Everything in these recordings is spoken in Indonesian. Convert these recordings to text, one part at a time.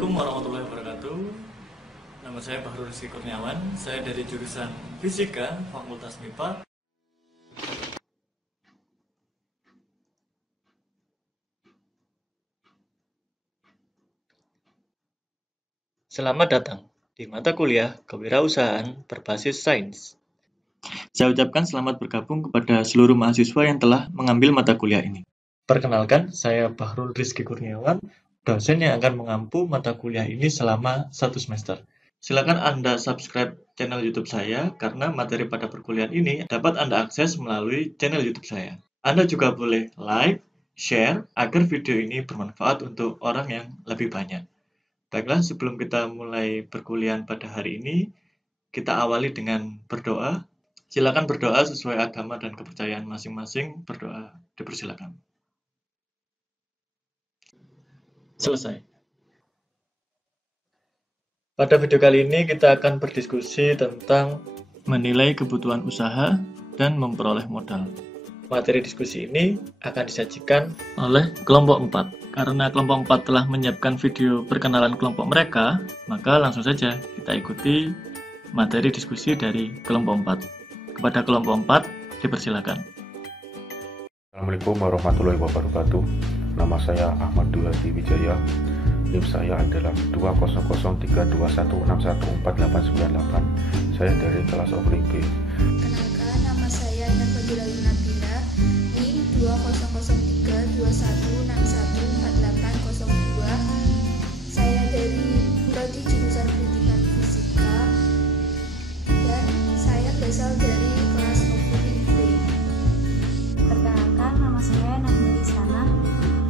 Assalamualaikum warahmatullahi wabarakatuh. Nama saya Bahrul Rizky Kurniawan. Saya dari jurusan Fisika, Fakultas MIPA. Selamat datang di mata kuliah Kewirausahaan Berbasis Sains. Saya ucapkan selamat bergabung kepada seluruh mahasiswa yang telah mengambil mata kuliah ini. Perkenalkan, saya Bahrul Rizky Kurniawan, dosen yang akan mengampu mata kuliah ini selama 1 semester. Silakan Anda subscribe channel YouTube saya karena materi pada perkuliahan ini dapat Anda akses melalui channel YouTube saya. Anda juga boleh like, share agar video ini bermanfaat untuk orang yang lebih banyak. Baiklah, sebelum kita mulai perkuliahan pada hari ini, kita awali dengan berdoa. Silakan berdoa sesuai agama dan kepercayaan masing-masing. Berdoa dipersilakan. Selesai. Pada video kali ini kita akan berdiskusi tentang menilai kebutuhan usaha dan memperoleh modal. Materi diskusi ini akan disajikan oleh kelompok 4. Karena kelompok 4 telah menyiapkan video perkenalan kelompok mereka, maka langsung saja kita ikuti materi diskusi dari kelompok 4. Kepada kelompok 4, dipersilakan. Assalamualaikum warahmatullahi wabarakatuh. Nama saya Ahmad Dulhadi Wijaya. NIM saya adalah 2003216148898. Saya dari kelas offering B. Kenalkan, nama saya Indah Fadila Yunabila, NIM 2003261614802. Saya dari Prodi Jurusan Pendidikan Fisika dan saya berasal dari kelas offering B. Perkenalkan, nama saya Nahmili Sana,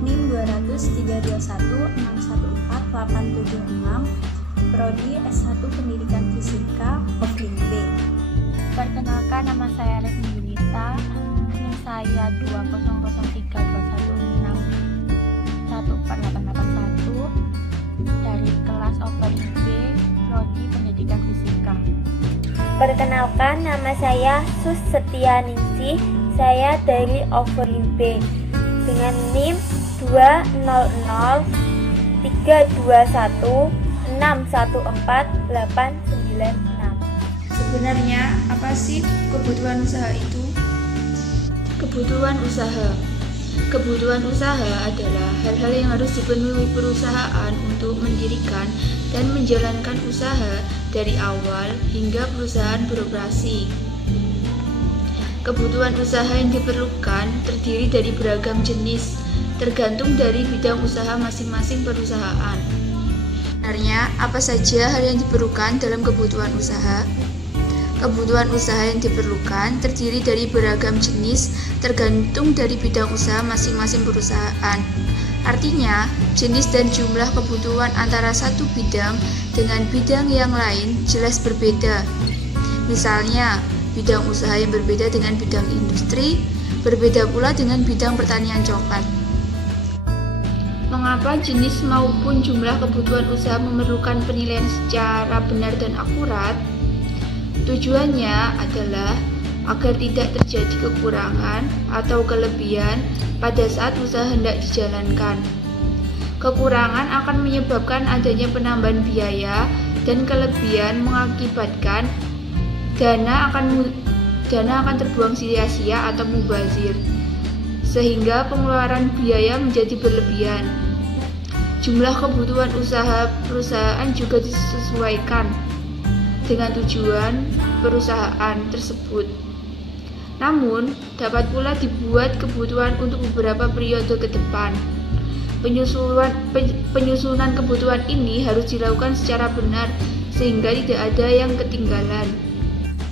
NIM 2003216148876, Prodi S1 Pendidikan Fisika, offering B. Perkenalkan, nama saya Retni Yulita, NIM saya 2003216148881 dari kelas offering B, Prodi Pendidikan Fisika. Perkenalkan, nama saya Sus Setia Ningsih, saya dari offering B dengan NIM 2003216148896. Sebenarnya apa sih kebutuhan usaha itu? Kebutuhan usaha adalah hal-hal yang harus dipenuhi perusahaan untuk mendirikan dan menjalankan usaha dari awal hingga perusahaan beroperasi. Kebutuhan usaha yang diperlukan terdiri dari beragam jenis, tergantung dari bidang usaha masing-masing perusahaan. Sebenarnya apa saja hal yang diperlukan dalam kebutuhan usaha? Kebutuhan usaha yang diperlukan terdiri dari beragam jenis, tergantung dari bidang usaha masing-masing perusahaan. Artinya, jenis dan jumlah kebutuhan antara satu bidang dengan bidang yang lain jelas berbeda. Misalnya, bidang usaha yang berbeda dengan bidang industri, berbeda pula dengan bidang pertanian coklat. Mengapa jenis maupun jumlah kebutuhan usaha memerlukan penilaian secara benar dan akurat? Tujuannya adalah agar tidak terjadi kekurangan atau kelebihan pada saat usaha hendak dijalankan. Kekurangan akan menyebabkan adanya penambahan biaya dan kelebihan mengakibatkan dana akan terbuang sia-sia atau mubazir, sehingga pengeluaran biaya menjadi berlebihan. Jumlah kebutuhan usaha perusahaan juga disesuaikan dengan tujuan perusahaan tersebut. Namun, dapat pula dibuat kebutuhan untuk beberapa periode ke depan. Penyusunan kebutuhan ini harus dilakukan secara benar sehingga tidak ada yang ketinggalan.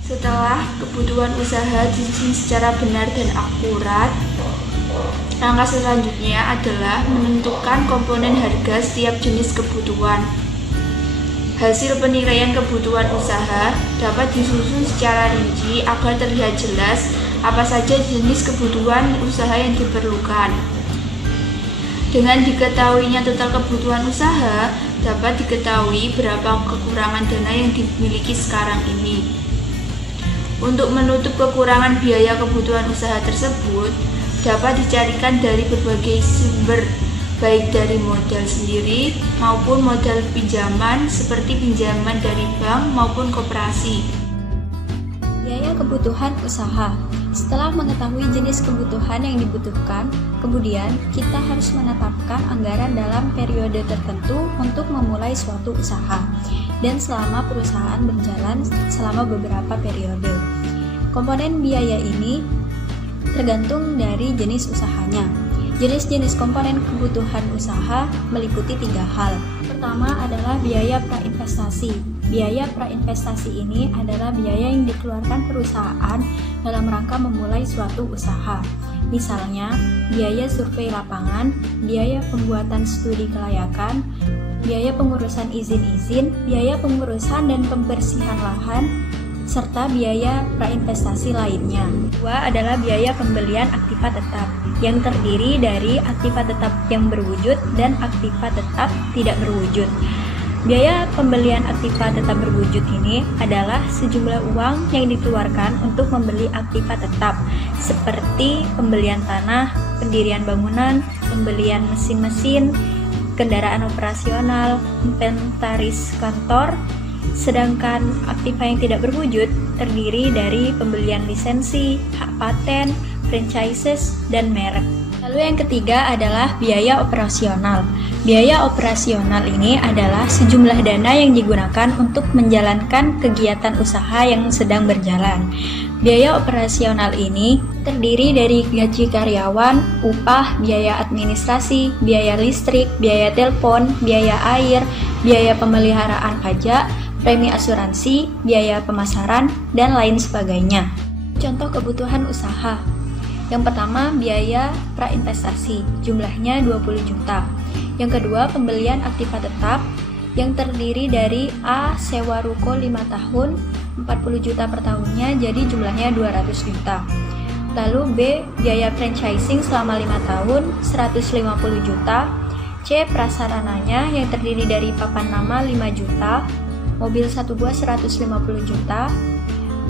Setelah kebutuhan usaha disusun secara benar dan akurat, langkah selanjutnya adalah menentukan komponen harga setiap jenis kebutuhan. Hasil penilaian kebutuhan usaha dapat disusun secara rinci agar terlihat jelas apa saja jenis kebutuhan usaha yang diperlukan. Dengan diketahuinya total kebutuhan usaha, dapat diketahui berapa kekurangan dana yang dimiliki sekarang ini. Untuk menutup kekurangan biaya kebutuhan usaha tersebut, dapat dicarikan dari berbagai sumber, baik dari modal sendiri maupun modal pinjaman seperti pinjaman dari bank maupun koperasi. Biaya kebutuhan usaha. Setelah mengetahui jenis kebutuhan yang dibutuhkan, kemudian kita harus menetapkan anggaran dalam periode tertentu untuk memulai suatu usaha dan selama perusahaan berjalan selama beberapa periode. Komponen biaya ini tergantung dari jenis usahanya. Jenis-jenis komponen kebutuhan usaha meliputi 3 hal. Pertama adalah biaya prainvestasi. Biaya prainvestasi ini adalah biaya yang dikeluarkan perusahaan dalam rangka memulai suatu usaha. Misalnya, biaya survei lapangan, biaya pembuatan studi kelayakan, biaya pengurusan izin-izin, biaya pengurusan dan pembersihan lahan, serta biaya prainvestasi lainnya. Kedua adalah biaya pembelian aktiva tetap, yang terdiri dari aktiva tetap yang berwujud dan aktiva tetap tidak berwujud. Biaya pembelian aktiva tetap berwujud ini adalah sejumlah uang yang dikeluarkan untuk membeli aktiva tetap, seperti pembelian tanah, pendirian bangunan, pembelian mesin-mesin, kendaraan operasional, inventaris kantor. Sedangkan aktiva yang tidak berwujud terdiri dari pembelian lisensi, hak paten, franchises, dan merek. Lalu yang ketiga adalah biaya operasional. Biaya operasional ini adalah sejumlah dana yang digunakan untuk menjalankan kegiatan usaha yang sedang berjalan. Biaya operasional ini terdiri dari gaji karyawan, upah, biaya administrasi, biaya listrik, biaya telepon, biaya air, biaya pemeliharaan pajak, premi asuransi, biaya pemasaran, dan lain sebagainya. Contoh kebutuhan usaha. Yang pertama, biaya prainvestasi, jumlahnya 20 juta. Yang kedua, pembelian aktiva tetap, yang terdiri dari A. Sewa ruko 5 tahun, 40 juta per tahunnya, jadi jumlahnya 200 juta. Lalu B. Biaya franchising selama 5 tahun, 150 juta. C. Prasarananya, yang terdiri dari papan nama 5 juta, mobil 1 buah 150 juta,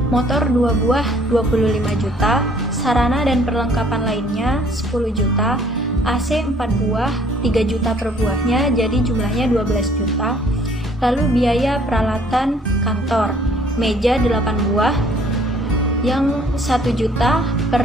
motor 2 buah 25 juta, sarana dan perlengkapan lainnya 10 juta, AC 4 buah 3 juta per buahnya, jadi jumlahnya 12 juta. Lalu biaya peralatan kantor, meja 8 buah yang 1 juta per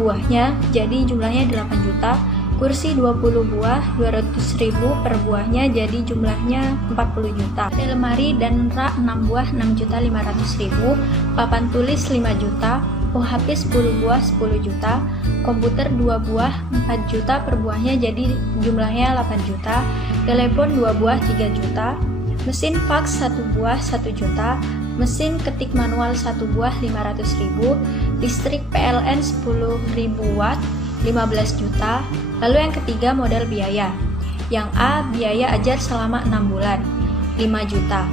buahnya, jadi jumlahnya 8 juta. Kursi 20 buah 200.000 per buahnya, jadi jumlahnya 40 juta. Ada lemari dan rak 6 buah 6.500.000, papan tulis 5 juta, HP 10 buah 10 juta, komputer 2 buah 4 juta per buahnya, jadi jumlahnya 8 juta. Telepon 2 buah 3 juta, mesin fax 1 buah 1 juta, mesin ketik manual 1 buah 500.000, listrik PLN 10.000 watt 15 juta. Lalu yang ketiga, modal biaya. Yang A, biaya ajar selama 6 bulan 5 juta.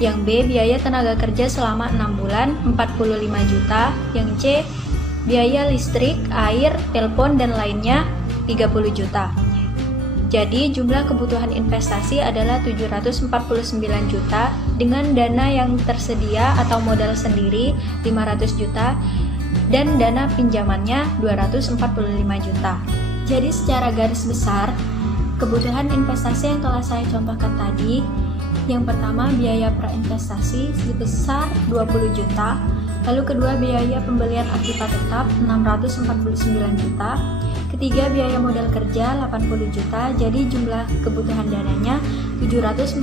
Yang B, biaya tenaga kerja selama 6 bulan 45 juta. Yang C, biaya listrik, air, telepon, dan lainnya 30 juta. Jadi jumlah kebutuhan investasi adalah 749 juta dengan dana yang tersedia atau modal sendiri 500 juta dan dana pinjamannya 245 juta. Jadi secara garis besar, kebutuhan investasi yang telah saya contohkan tadi, yang pertama biaya prainvestasi sebesar 20 juta, lalu kedua biaya pembelian aktiva tetap 649 juta, ketiga biaya modal kerja 80 juta, jadi jumlah kebutuhan dananya 749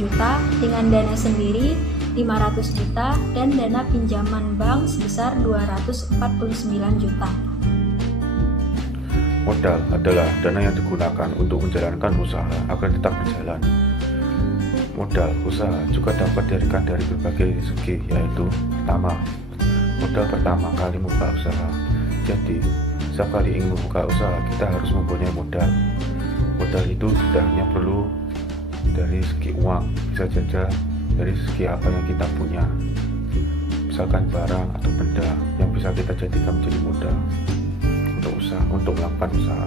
juta dengan dana sendiri 500 juta dan dana pinjaman bank sebesar 249 juta. Modal adalah dana yang digunakan untuk menjalankan usaha agar tetap berjalan. Modal usaha juga dapat didirikan dari berbagai segi, yaitu pertama, modal pertama kali membuka usaha. Jadi, setiap kali ingin membuka usaha, kita harus mempunyai modal. Modal itu tidak hanya perlu dari segi uang, bisa saja dari segi apa yang kita punya, misalkan barang atau benda yang bisa kita jadikan menjadi modal untuk usaha, untuk melakukan usaha.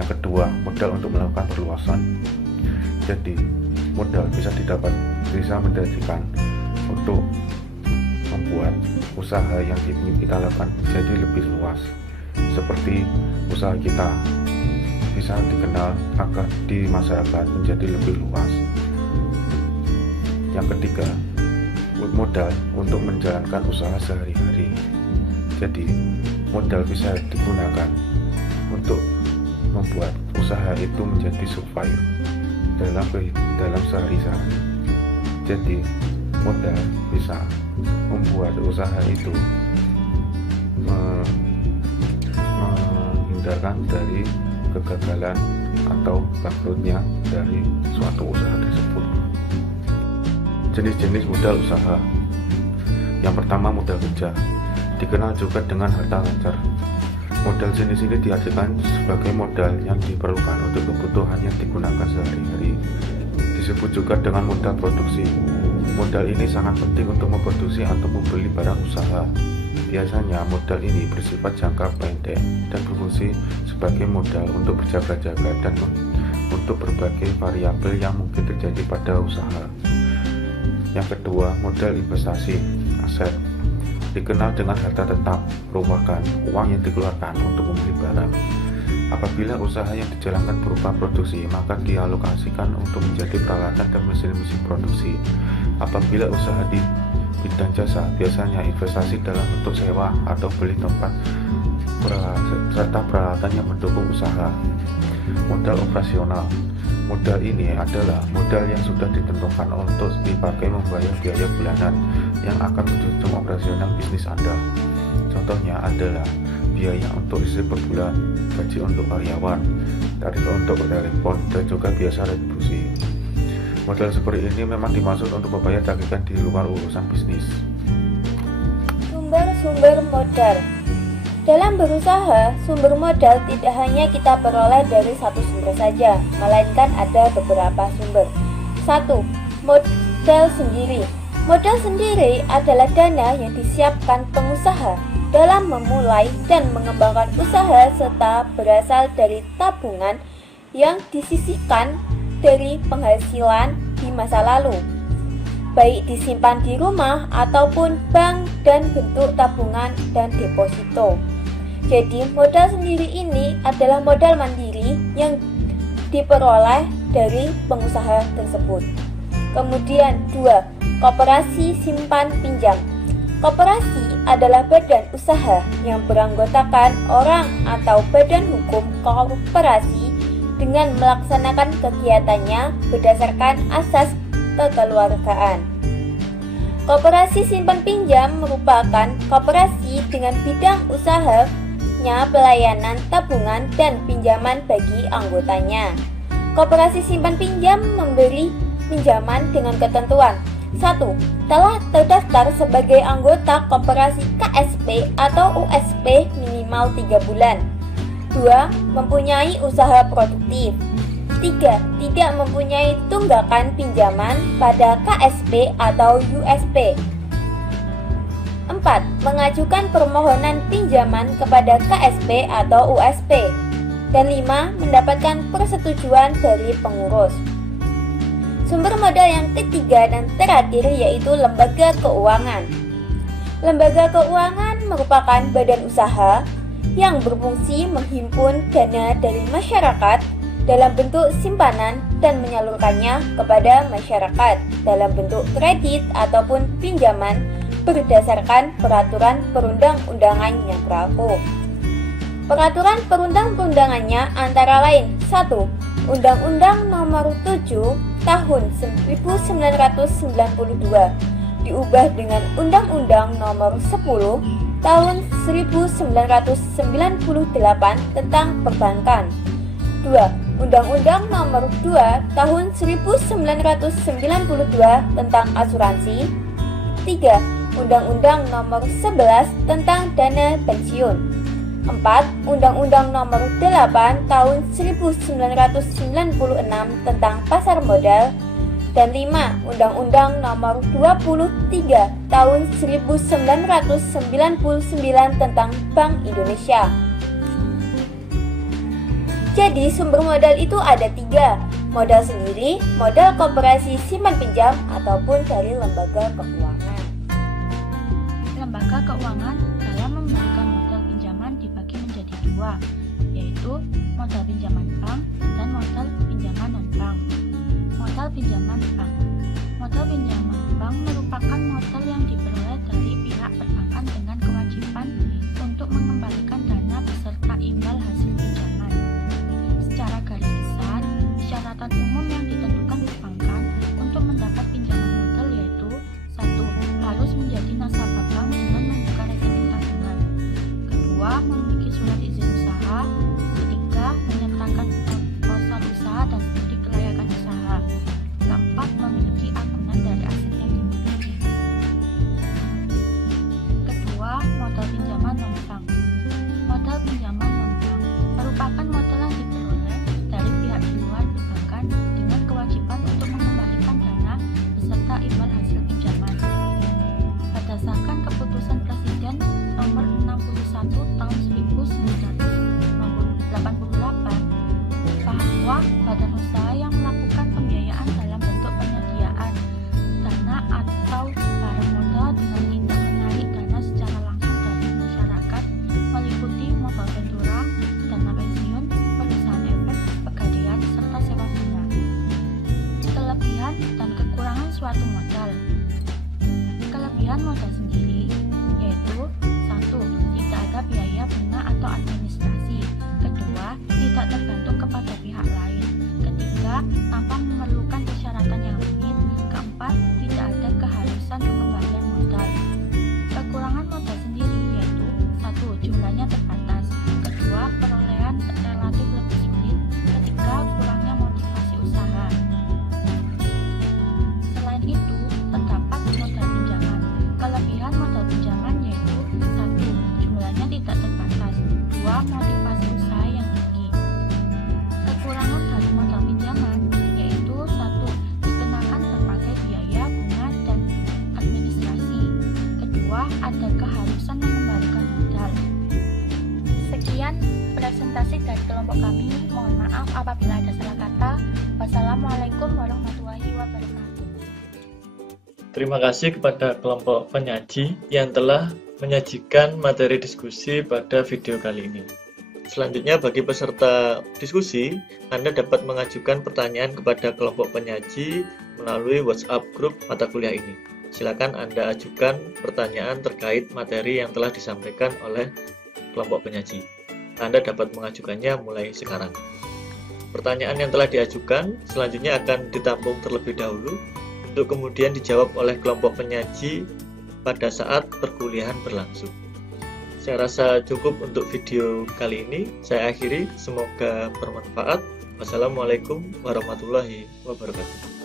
Yang kedua, modal untuk melakukan perluasan. Jadi modal bisa menjadikan untuk membuat usaha yang ingin kita lakukan jadi lebih luas, seperti usaha kita bisa dikenal agar di masyarakat menjadi lebih luas. Yang ketiga, modal untuk menjalankan usaha sehari-hari. Jadi, modal bisa digunakan untuk membuat usaha itu menjadi survive dalam sehari-hari. Jadi, modal bisa membuat usaha itu menghindarkan dari kegagalan atau bangkrutnya dari suatu usaha tersebut. Jenis-jenis modal usaha. Yang pertama, modal kerja, dikenal juga dengan harta lancar. Modal jenis ini diartikan sebagai modal yang diperlukan untuk kebutuhan yang digunakan sehari-hari. Disebut juga dengan modal produksi. Modal ini sangat penting untuk memproduksi atau membeli barang usaha. Biasanya modal ini bersifat jangka pendek dan berfungsi sebagai modal untuk berjaga-jaga dan untuk berbagai variabel yang mungkin terjadi pada usaha. Yang kedua, modal investasi, aset, dikenal dengan harta tetap, merupakan uang yang dikeluarkan untuk membeli barang. Apabila usaha yang dijalankan berupa produksi, maka dialokasikan untuk menjadi peralatan dan mesin-mesin produksi. Apabila usaha di bidang jasa, biasanya investasi dalam bentuk sewa atau beli tempat serta peralatan yang mendukung usaha. Modal operasional. Modal ini adalah modal yang sudah ditentukan untuk dipakai membayar biaya bulanan yang akan mendukung operasional bisnis Anda. Contohnya adalah biaya untuk listrik per bulan, gaji untuk karyawan, tarif untuk telepon, dan juga biasa retribusi. Modal seperti ini memang dimaksud untuk membayar tagihan di luar urusan bisnis. Sumber-sumber modal. Dalam berusaha, sumber modal tidak hanya kita peroleh dari satu sumber saja, melainkan ada beberapa sumber. 1. Modal sendiri. Modal sendiri adalah dana yang disiapkan pengusaha dalam memulai dan mengembangkan usaha serta berasal dari tabungan yang disisihkan dari penghasilan di masa lalu, baik disimpan di rumah ataupun bank dan bentuk tabungan dan deposito. Jadi modal sendiri ini adalah modal mandiri yang diperoleh dari pengusaha tersebut. Kemudian 2. Koperasi simpan pinjam. Koperasi adalah badan usaha yang beranggotakan orang atau badan hukum koperasi dengan melaksanakan kegiatannya berdasarkan asas kekeluargaan. Koperasi simpan pinjam merupakan koperasi dengan bidang usahanya pelayanan tabungan dan pinjaman bagi anggotanya. Koperasi simpan pinjam memberi pinjaman dengan ketentuan: 1. Telah terdaftar sebagai anggota koperasi KSP atau USP minimal 3 bulan. 2. Mempunyai usaha produktif. 3. Tidak mempunyai tunggakan pinjaman pada KSP atau USP. 4. Mengajukan permohonan pinjaman kepada KSP atau USP. Dan 5. Mendapatkan persetujuan dari pengurus. Sumber modal yang ketiga dan terakhir yaitu lembaga keuangan. Lembaga keuangan merupakan badan usaha yang berfungsi menghimpun dana dari masyarakat dalam bentuk simpanan dan menyalurkannya kepada masyarakat dalam bentuk kredit ataupun pinjaman berdasarkan peraturan perundang-undangan yang berlaku. Peraturan perundang-undangannya antara lain: 1. Undang-Undang Nomor 7 Tahun 1992 diubah dengan Undang-Undang Nomor 10 Tahun 1998 tentang perbankan. 2. Undang-Undang Nomor 2 Tahun 1992 tentang asuransi. 3. Undang-Undang Nomor 11 tentang dana pensiun. 4. Undang-Undang Nomor 8 Tahun 1996 tentang pasar modal. Dan 5. Undang-Undang Nomor 23 Tahun 1999 tentang Bank Indonesia. Jadi sumber modal itu ada 3: modal sendiri, modal koperasi simpan pinjam, ataupun dari lembaga keuangan. Lembaga keuangan dalam memberikan modal pinjaman dibagi menjadi 2, yaitu yaitu modal pinjaman bank dan modal pinjaman non-bank. Modal pinjaman bank. Modal pinjaman bank merupakan modal yang diperoleh dari pihak perbankan dengan kewajiban untuk mengembalikan dana beserta imbal hasil pinjaman. Secara garis besar, persyaratan umum yang ditentukan perbankan untuk mendapat pinjaman modal yaitu 1. Harus menjadi nasabah bank dengan membuka rekening tabungan. 2. Memiliki surat izin usaha. 3. Menyertakan proposal usaha dan studi kelayakan usaha. 4. Memiliki agunan dari aset yang dimiliki. Kedua, modal pinjaman non-bank. Modal pinjaman non-bank merupakan modal yang diperoleh dari pihak di luar perbankan dengan kewajiban untuk mengembalikan dana beserta imbal hasil pinjaman. Berdasarkan keputusan Presiden nomor 61 tahun 1988 bahwa badan usaha yang melakukan pembiayaan dalam bentuk penyediaan dana atau barang modal dengan tidak menarik dana secara langsung dari masyarakat meliputi modal ventura, dana pensiun, perusahaan efek, pegadaian, serta sewa guna. Kelebihan dan kekurangan suatu modal. Kelebihan modal sendiri yaitu 1. Tidak ada biaya bunga atau administrasi. 2. Tidak tergantung kepada pihak lain. 3. Tanpa memerlukan persyaratan yang rumit. 4. Tidak ada keharusan pengembalian modal. Kekurangan modal sendiri yaitu 1. Jumlahnya terbatas. 2. Perolehan relatif lebih sulit. 3. Kurangnya motivasi usaha. Selain itu, terdapat modal pinjaman. Kelebihan modal pinjaman yaitu 1. Jumlahnya tidak terbatas. 2. Motivasi usaha yang tinggi. Kekurangan dari modal pinjaman yaitu 1. Dikenakan berbagai biaya bunga dan administrasi. 2. Ada keharusan mengembalikan modal. Sekian presentasi dari kelompok kami. Mohon maaf apabila ada salah kata. Wassalamualaikum warahmatullahi wabarakatuh. Terima kasih kepada kelompok penyaji yang telah menyajikan materi diskusi pada video kali ini. Selanjutnya, bagi peserta diskusi, Anda dapat mengajukan pertanyaan kepada kelompok penyaji melalui WhatsApp grup mata kuliah ini. Silakan Anda ajukan pertanyaan terkait materi yang telah disampaikan oleh kelompok penyaji. Anda dapat mengajukannya mulai sekarang. Pertanyaan yang telah diajukan selanjutnya akan ditampung terlebih dahulu untuk kemudian dijawab oleh kelompok penyaji pada saat perkuliahan berlangsung. Saya rasa cukup untuk video kali ini. Saya akhiri, semoga bermanfaat. Wassalamualaikum warahmatullahi wabarakatuh.